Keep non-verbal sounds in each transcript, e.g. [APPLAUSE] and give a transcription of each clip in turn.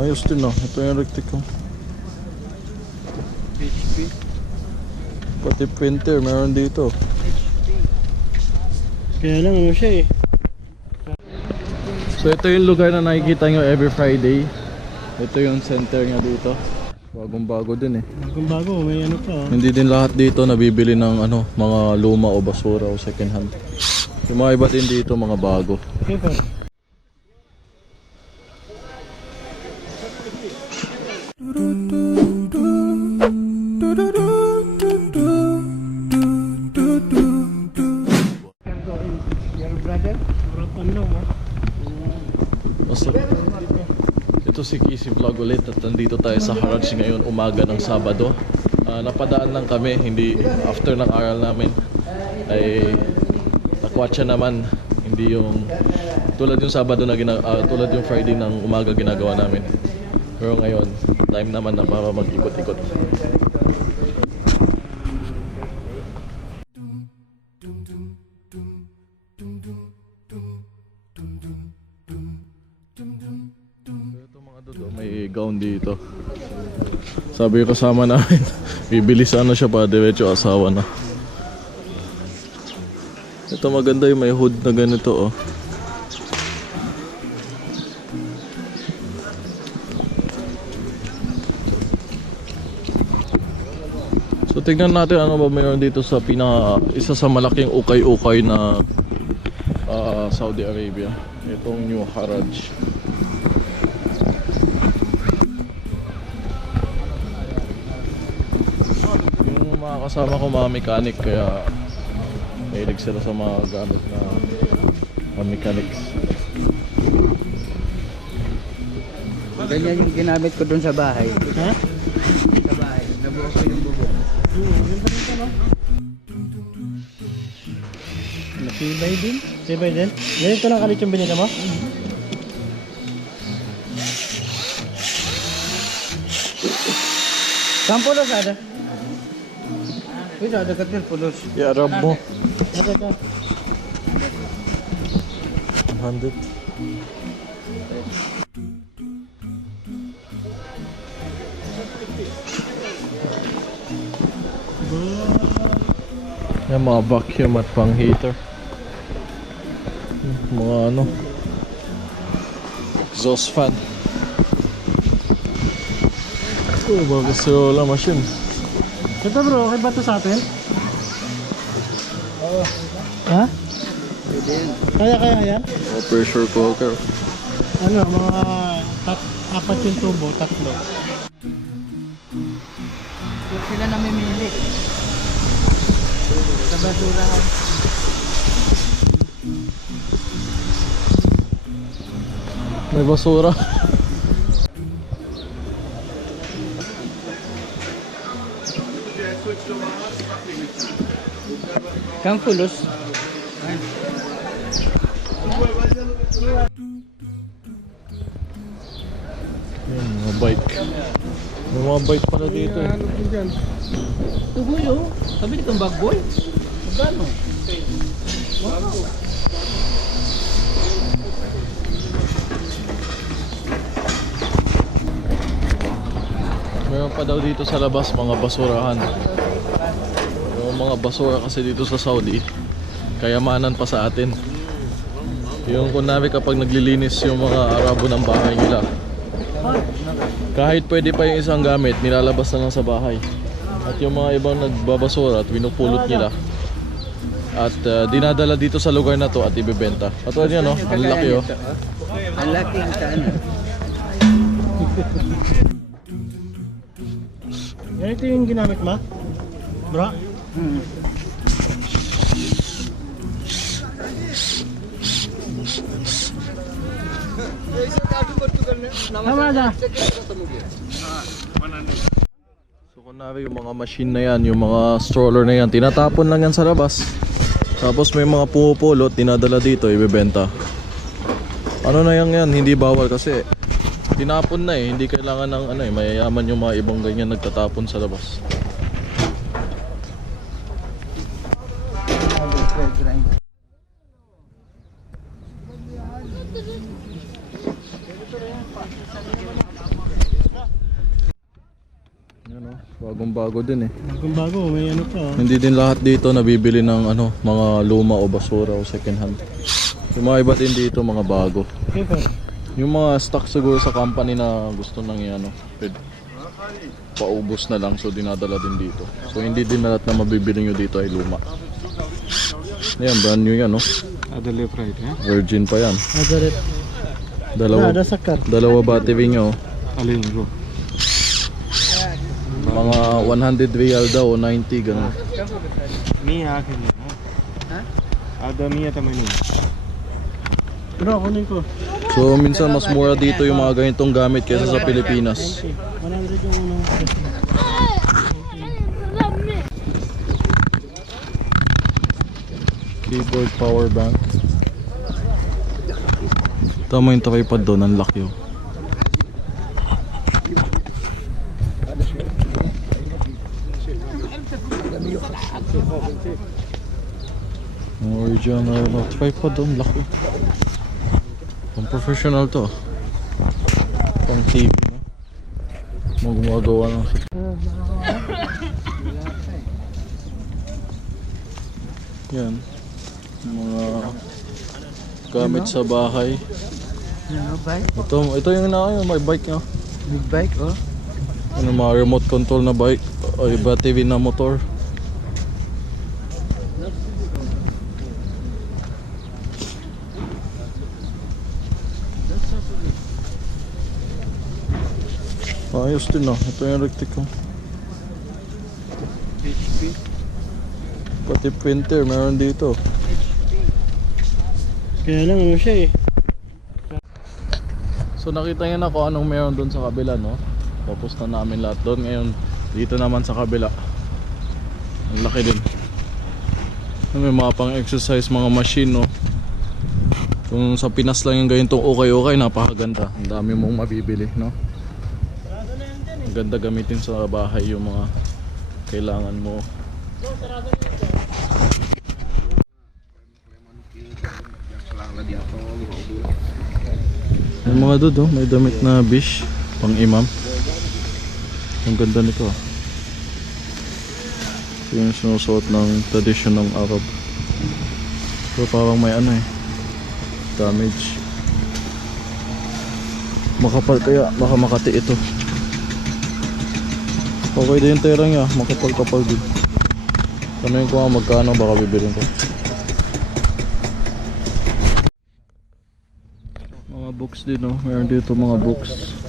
Ayos din ah. Ito yung electric ko. HP. Pati printer meron dito. Kaya lang ano siya eh. So ito yung lugar na nakikita nyo every Friday. Ito yung center niya dito. Bagong bago din eh. Bagong bago, may ano pa oh. Hindi din lahat dito nabibili ng ano, mga luma o basura o second hand. Yung mga iba din dito mga bago. Okay pa. Kissy Vlog ulit at nandito tayo sa Haraj ngayon umaga ng Sabado. Ah, napadaan lang kami, hindi after ng aral namin ay nakwatsa naman hindi yung tulad yung Sabado na gina, ah, tulad yung Friday ng umaga ginagawa namin. Pero ngayon, time naman na para mag-ikot-ikot. Gown dito. Sabi ko kasama namin, [LAUGHS] bibili sana siya pa diretso asawa na. Ito maganda yung may hood na ganito oh. So tignan natin ano ba mayroon dito sa pinaka isa sa malaking ukay-ukay na ah, Saudi Arabia. Itong New Haraj. Mga kasama ko mga mechanic kaya mahilig sila sa mga gamit na mga mechanics. Ganyan yung ginamit ko dun sa bahay. Ha? Sa bahay. Nabuo ko yung bubong. Matibay din? Tibay din? Ganito lang kalit yung binili mo? Saan pulos ada? Uy, ada katil pulos. I-arab mo. Ito, ito. 100. Yan mga vacuum at pang heater. Mga ano. Exhaust fan. Oh, bago sila machine. Ito bro, okay ba ito sa atin? Ha? Kaya kaya yan? Oh, pressure cooker. Ano, mga tat, apat yung tubo, tatlo. Kung sila namimili. Sa basurahan. May basura. Kang pulos? Yan, mga bike. May mga bike pala dito eh. Tugoy oh. Sabi ni kang bag boy. Magkano? Meron pa daw dito sa labas mga basurahan. Yung mga basura kasi dito sa Saudi, kayamanan pa sa atin. Yung kunwari kapag naglilinis yung mga Arabo ng bahay nila, kahit pwede pa yung isang gamit, nilalabas na lang sa bahay. At yung mga ibang nagbabasura at winupulot nila, at uh, dinadala dito sa lugar na to at ibebenta. Katulad yan, no? Ang laki, oh. Ang laki ang taan. Ganito yung ginamit mo? Bro? Hmm. So kunwari yung mga machine na yan, yung mga stroller na yan, tinatapon lang yan sa labas. Tapos may mga pumupulot, dinadala dito, ibebenta. Ano na yan yan, hindi bawal kasi tinapon na eh, hindi kailangan ng ano eh, mayayaman yung mga ibang ganyan nagtatapon sa labas. Bagong bago din eh. Bagong bago, may ano pa oh. Hindi din lahat dito nabibili ng ano, mga luma o basura o second hand. Yung mga iba din dito mga bago. Paper. Yung mga stock siguro sa company na gusto nang ano, pwede paubos na lang so dinadala din dito. So hindi din lahat na mabibili nyo dito ay luma. Ayan, brand new yan, no? Adali Pride, ha? Virgin pa yan. Adalit. Dalawa, dalawa battery nyo. Alin bro? Mga 100 real daw o 90, ganun. Mia akin yun, ha? Ada Mia taman yun. Bro, kunin ko. So minsan mas mura dito yung mga ganitong gamit kaysa sa Pilipinas. 100 yung unang Keyboard power bank. Tama yung tripod doon, ang laki oh. Original na tripod doon, laki. Pang professional to. Pang TV no? Mga gumagawa ng Yan. Mga gamit sa bahay. Ito, ito yung na yung may bike nga. Big bike, oh. Ano mga remote control na bike o iba TV na motor. Ayos din ah. Ito yung electric ko. HP. Pati printer meron dito. Kaya lang ano siya eh. So nakita niyo na kung anong meron doon sa kabila, no? Tapos na namin lahat doon. Ngayon, dito naman sa kabila. Ang laki din. May mga pang exercise, mga machine, no? Kung sa Pinas lang yung ganitong okay-okay, napakaganda. Ang dami mong mabibili, no? Ganda gamitin sa bahay yung mga kailangan mo. Yung mga dud, oh, may damit na bish, pang imam. Ang ganda nito. ah. Yung sinusuot ng tradition ng Arab. Pero parang may ano eh, damage. Makapal kaya, baka makati ito. Okay din yung tera niya, makapal-kapal din. Tanungin ko nga magkano, baka bibilin ko. Mga books din, no? Meron dito mga books.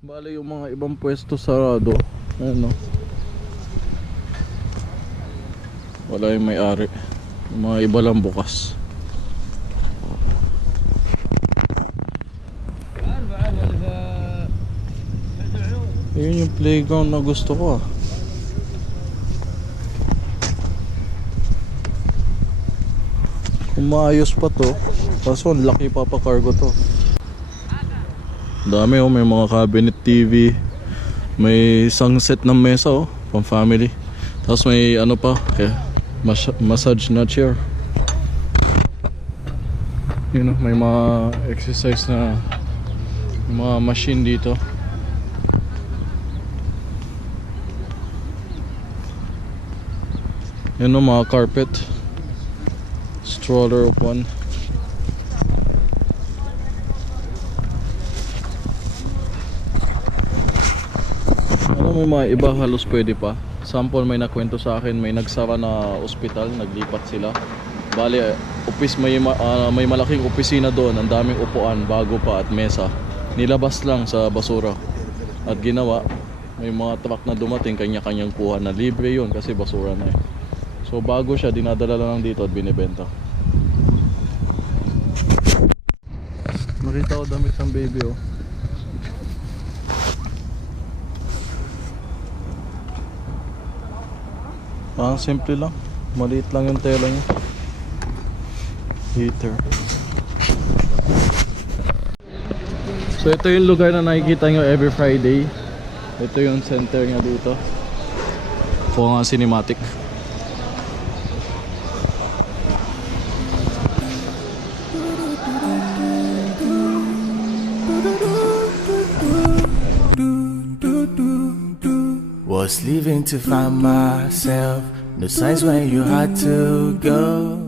Bale yung mga ibang pwesto sarado. Ayun, no? Wala yung may-ari. Yung mga iba lang bukas. Ayun yung playground na gusto ko ah. Kung maayos pa to, kaso ang laki pa pa cargo to. Dami oh, may mga cabinet TV, may isang set ng mesa oh, pang family. Tapos may ano pa, kaya mas- massage na chair. Yun oh, may mga exercise na mga machine dito. Yan oh, mga carpet. Stroller one. Ano may mga iba halos pwede pa. Sample may nakwento sa akin, may nagsara na ospital, naglipat sila. Bali, office may ma- ah, may malaking opisina doon, ang daming upuan, bago pa at mesa. Nilabas lang sa basura. At ginawa, may mga truck na dumating, kanya-kanyang kuha na libre yun kasi basura na eh. So bago siya, dinadala lang dito at binibenta. Nakita ko damit ng baby oh. Ah, simple lang. Maliit lang yung tela niya. Heater. So ito yung lugar na nakikita nyo every Friday. Ito yung center niya dito. Kuha nga cinematic. Was leaving to find myself. No signs when you had to go.